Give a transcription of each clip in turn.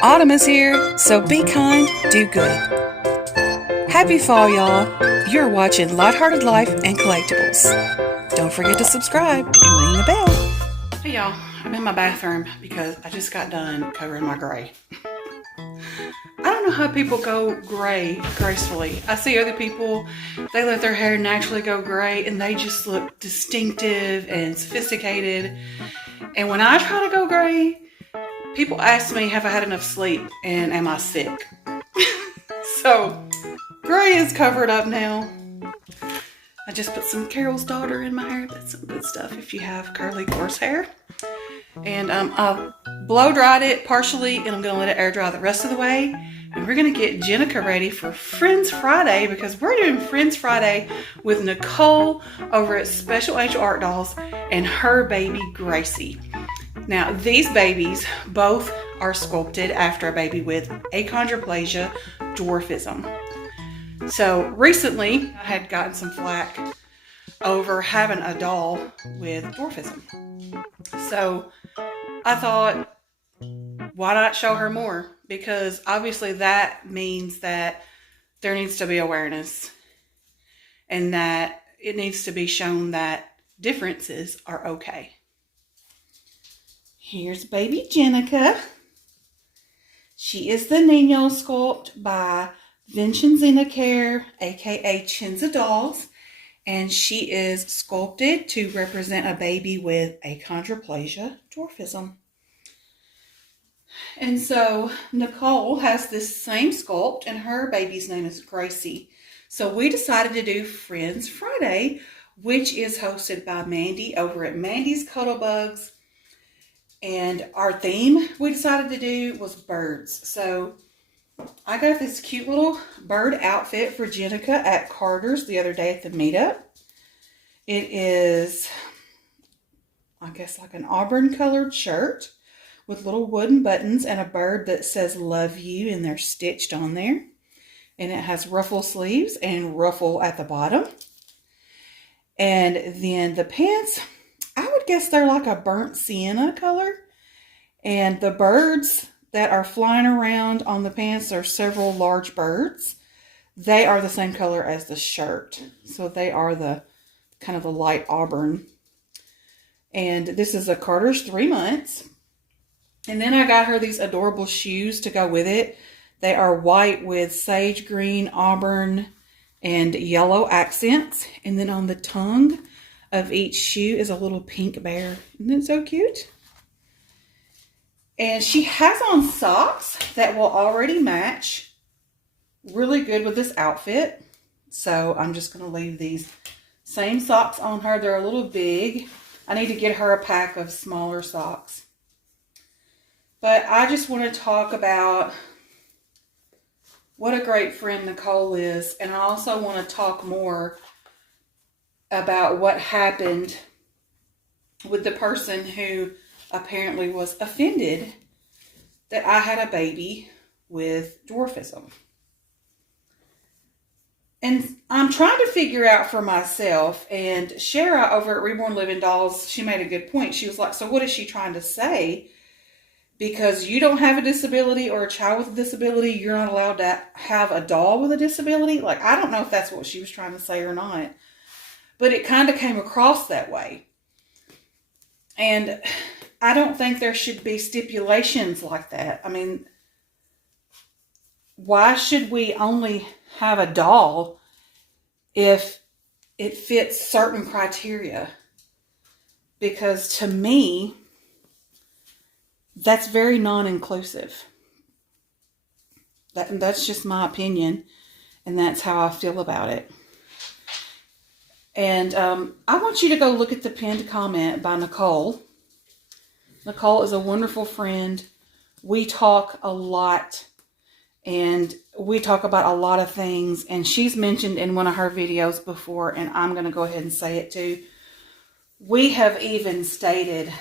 Autumn is here, so be kind, do good. Happy fall, y'all. You're watching Lighthearted Life and Collectibles. Don't forget to subscribe and ring the bell. Hey y'all, I'm in my bathroom because I just got done covering my gray. I don't know how people go gray gracefully. I see other people, they let their hair naturally go gray and they just look distinctive and sophisticated. And when I try to go gray, people ask me, have I had enough sleep and am I sick? So, gray is covered up now. I just put some Carol's Daughter in my hair. That's some good stuff if you have curly, coarse hair. And I've blow dried it partially, and I'm going to let it air dry the rest of the way. And we're going to get Jennica ready for Friends Friday because we're doing Friends Friday with Nicole over at Special Angel Art Dolls and her baby Gracie. Now, these babies both are sculpted after a baby with achondroplasia, dwarfism. So recently, I had gotten some flack over having a doll with dwarfism. So I thought, why not show her more? Because obviously that means that there needs to be awareness and that it needs to be shown that differences are okay. Here's baby Jennica. She is the Niño sculpt by Vincenzina, aka Chinza Dolls, and she is sculpted to represent a baby with achondroplasia, dwarfism. And so Nicole has this same sculpt, and her baby's name is Gracie. So we decided to do Friends Friday, which is hosted by Mandy over at Mandy's Cuddlebugs. And our theme we decided to do was birds. So I got this cute little bird outfit for Jennica at Carter's the other day at the meetup. It is, I guess, like an auburn colored shirt with little wooden buttons and a bird that says love you, and they're stitched on there. And it has ruffle sleeves and ruffle at the bottom. And then the pants, I would guess they're like a burnt sienna color. And the birds that are flying around on the pants are several large birds. They are the same color as the shirt. So they are the kind of the light auburn. And this is a Carter's 3 months. And then I got her these adorable shoes to go with it. They are white with sage green, auburn, and yellow accents. And then on the tongue of each shoe is a little pink bear. Isn't that so cute? And she has on socks that will already match really good with this outfit. So I'm just going to leave these same socks on her. They're a little big. I need to get her a pack of smaller socks. But I just want to talk about what a great friend Nicole is. And I also want to talk more about what happened with the person who apparently was offended that I had a baby with dwarfism. And I'm trying to figure out for myself, and Shara over at Reborn Living Dolls, she made a good point. She was like, so what is she trying to say? Because you don't have a disability or a child with a disability, you're not allowed to have a doll with a disability? Like, I don't know if that's what she was trying to say or not. But it kind of came across that way. And I don't think there should be stipulations like that. I mean, why should we only have a doll if it fits certain criteria? Because to me, that's very non-inclusive. That's just my opinion, and that's how I feel about it. And I want you to go look at the pinned comment by Nicole. Nicole is a wonderful friend. We talk a lot, and we talk about a lot of things. And she's mentioned in one of her videos before, and I'm going to go ahead and say it too. We have even stated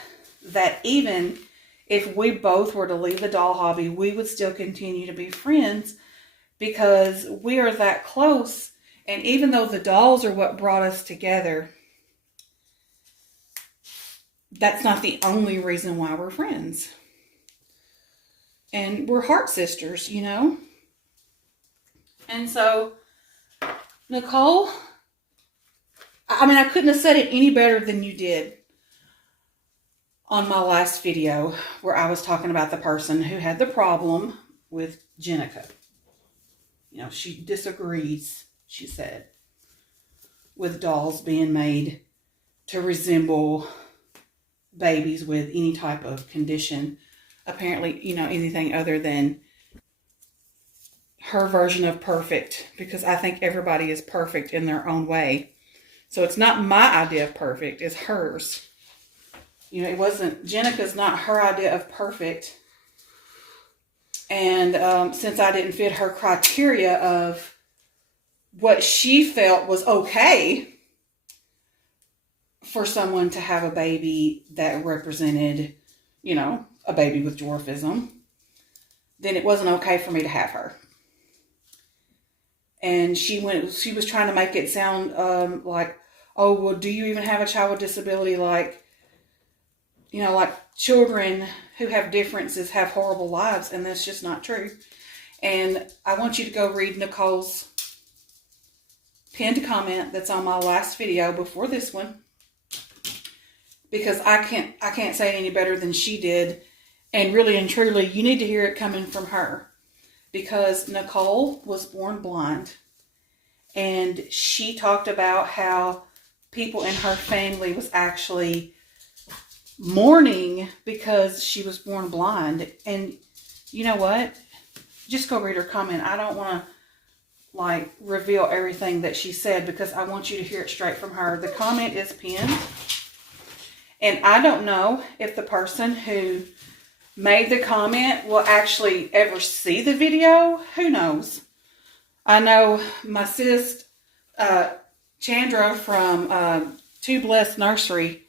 that even if we both were to leave the doll hobby, we would still continue to be friends because we are that close. And even though the dolls are what brought us together, that's not the only reason why we're friends. And we're heart sisters, you know. And so, Nicole, I mean, I couldn't have said it any better than you did on my last video where I was talking about the person who had the problem with Jennica. You know, she disagrees, she said, with dolls being made to resemble babies with any type of condition. Apparently, you know, anything other than her version of perfect, because I think everybody is perfect in their own way. So it's not my idea of perfect, it's hers. You know, it wasn't, Jenica's not her idea of perfect. And since I didn't fit her criteria of what she felt was okay for someone to have a baby that represented, you know, a baby with dwarfism, then it wasn't okay for me to have her. And she was trying to make it sound like, oh, well, do you even have a child with disability? Like, you know, like children who have differences have horrible lives, and that's just not true. And I want you to go read Nicole's pinned comment that's on my last video before this one, because I can't say it any better than she did. And really and truly, you need to hear it coming from her, because Nicole was born blind, and she talked about how people in her family was actually mourning because she was born blind. And you know what? Just go read her comment. I don't want to like reveal everything that she said, because I want you to hear it straight from her. The comment is pinned, and I don't know if the person who made the comment will actually ever see the video. Who knows? I know my sis Chandra from Two Blessed Nursery,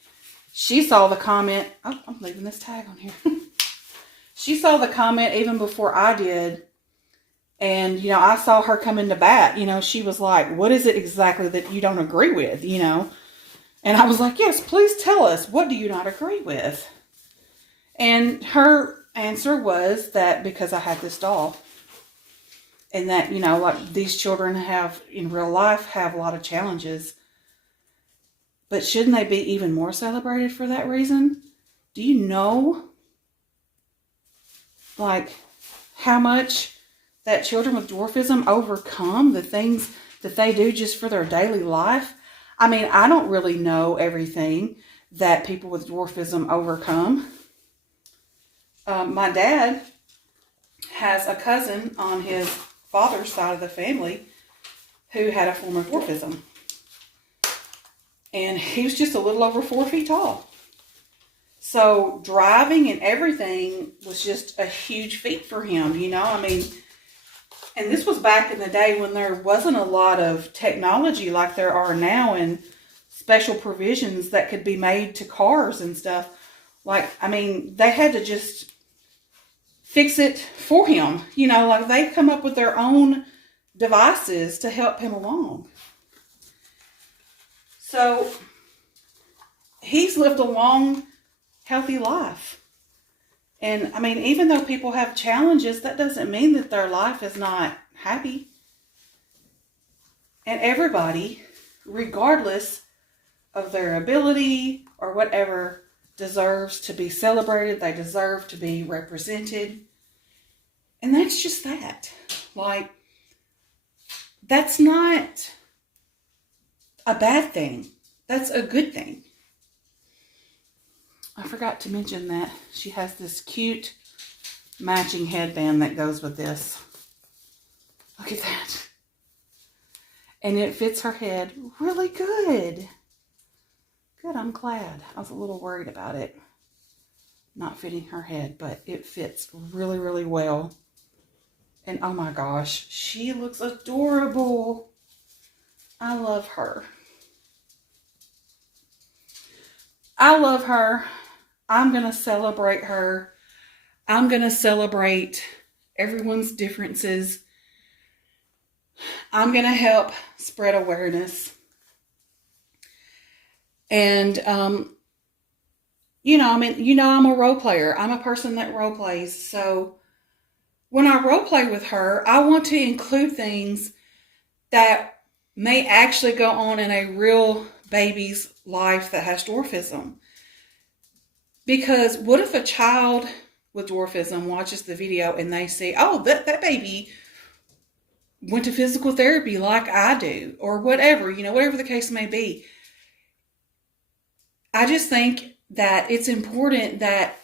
she saw the comment. Oh, I'm leaving this tag on here. She saw the comment even before I did. And, you know, I saw her come into bat. You know, she was like, what is it exactly that you don't agree with, you know? And I was like, yes, please tell us. What do you not agree with? And her answer was that because I had this doll. And that, you know, like these children have, in real life, have a lot of challenges. But shouldn't they be even more celebrated for that reason? Do you know, like, how much that children with dwarfism overcome the things that they do just for their daily life? I mean, I don't really know everything that people with dwarfism overcome. My dad has a cousin on his father's side of the family who had a form of dwarfism. And he was just a little over 4 feet tall. So driving and everything was just a huge feat for him, you know. I mean, and this was back in the day when there wasn't a lot of technology like there are now, and special provisions that could be made to cars and stuff. Like, I mean, they had to just fix it for him. You know, like they come up with their own devices to help him along. So he's lived a long, healthy life. And I mean, even though people have challenges, that doesn't mean that their life is not happy. And everybody, regardless of their ability or whatever, deserves to be celebrated. They deserve to be represented. And that's just that. Like, that's not a bad thing. That's a good thing. I forgot to mention that she has this cute matching headband that goes with this. Look at that. And it fits her head really good. Good, I'm glad. I was a little worried about it not fitting her head, but it fits really, really well. And oh my gosh, she looks adorable. I love her. I love her. I'm going to celebrate her. I'm going to celebrate everyone's differences. I'm going to help spread awareness. And, you know, I mean, you know, I'm a role player. I'm a person that role plays. So when I role play with her, I want to include things that may actually go on in a real baby's life that has dwarfism. Because what if a child with dwarfism watches the video and they see, oh, that baby went to physical therapy like I do, or whatever, whatever the case may be. I just think that it's important that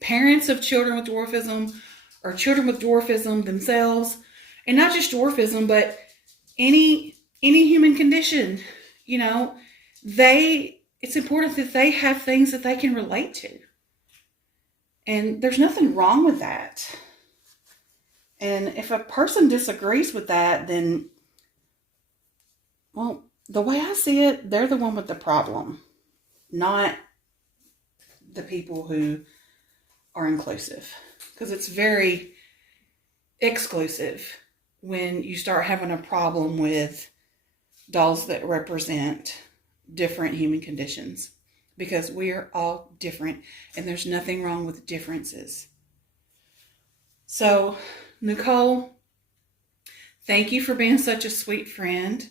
parents of children with dwarfism or children with dwarfism themselves, and not just dwarfism, but any human condition, it's important that they have things that they can relate to. And there's nothing wrong with that. And if a person disagrees with that, then, well, the way I see it, they're the one with the problem, not the people who are inclusive. Because it's very exclusive when you start having a problem with dolls that represent different human conditions. Because we are all different and there's nothing wrong with differences. So, Nicole, thank you for being such a sweet friend.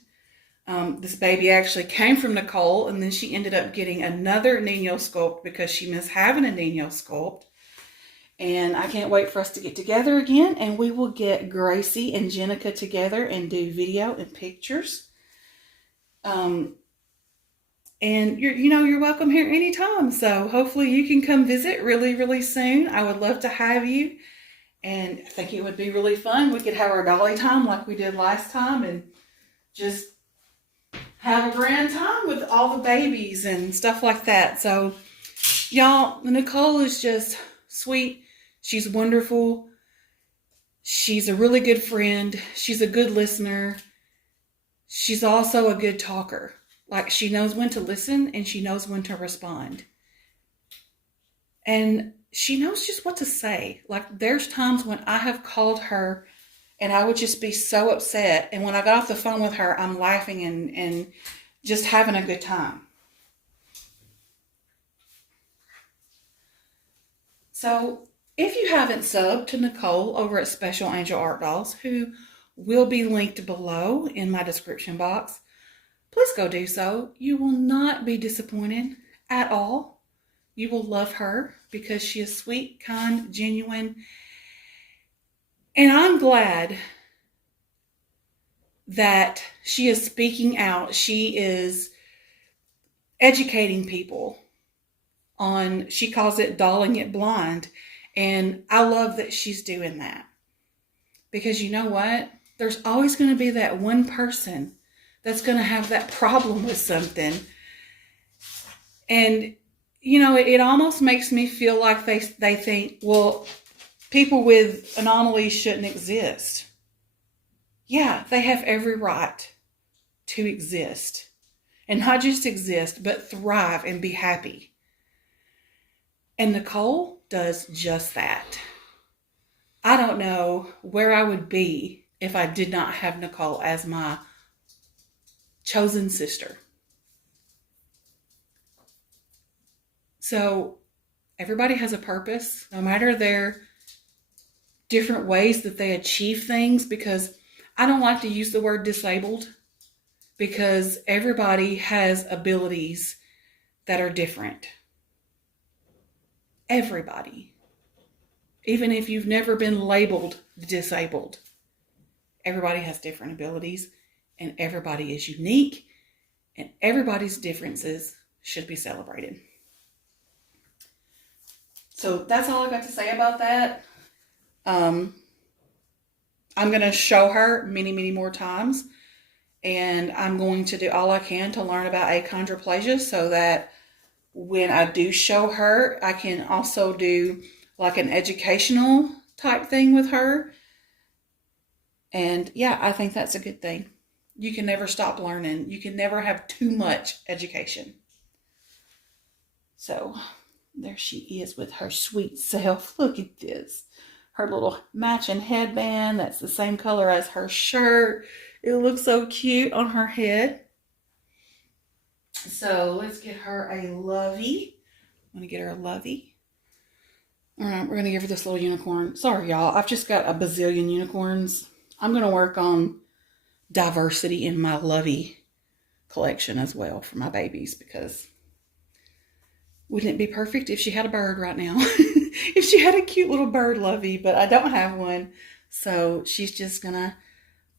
This baby actually came from Nicole, and then she ended up getting another Niño sculpt because she missed having a Niño sculpt. And I can't wait for us to get together again, and we will get Gracie and Jennica together and do video and pictures. And you're welcome here anytime. So hopefully you can come visit really, really soon. I would love to have you. And I think it would be really fun. We could have our dolly time like we did last time and just have a grand time with all the babies and stuff like that. So, y'all, Nicole is just sweet. She's wonderful. She's a really good friend. She's a good listener. She's also a good talker. Like, she knows when to listen and she knows when to respond. And she knows just what to say. Like, there's times when I have called her and I would just be so upset. And when I got off the phone with her, I'm laughing and just having a good time. So if you haven't subbed to Nicole over at Special Angel Art Dolls, who will be linked below in my description box, please go do so. You will not be disappointed at all. You will love her because she is sweet, kind, genuine. And I'm glad that she is speaking out. She is educating people on, she calls it dolling it blind. And I love that she's doing that. Because you know what? There's always going to be that one person that's going to have that problem with something. And, it almost makes me feel like they think, well, people with anomalies shouldn't exist. Yeah, they have every right to exist. And not just exist, but thrive and be happy. And Nicole does just that. I don't know where I would be if I did not have Nicole as my chosen sister. So everybody has a purpose, no matter their different ways that they achieve things, because I don't like to use the word disabled because everybody has abilities that are different. Everybody. Even if you've never been labeled disabled, everybody has different abilities and everybody is unique and everybody's differences should be celebrated. So that's all I got to say about that. I'm going to show her many, many more times. And I'm going to do all I can to learn about achondroplasia so that when I do show her, I can also do like an educational type thing with her. And yeah, I think that's a good thing. You can never stop learning. You can never have too much education. So there she is with her sweet self. Look at this. Her little matching headband. That's the same color as her shirt. It looks so cute on her head. So let's get her a lovey. I'm going to get her a lovey. All right, we're going to give her this little unicorn. Sorry, y'all. I've just got a bazillion unicorns. I'm going to work on diversity in my Lovey collection as well for my babies, because wouldn't it be perfect if she had a bird right now? If she had a cute little bird Lovey, but I don't have one. So she's just going to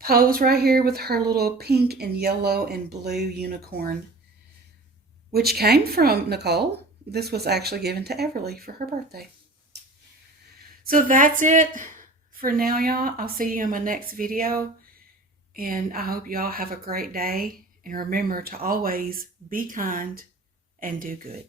pose right here with her little pink and yellow and blue unicorn, which came from Nicole. This was actually given to Everly for her birthday. So that's it for now, y'all. I'll see you in my next video. And I hope y'all have a great day. And remember to always be kind and do good.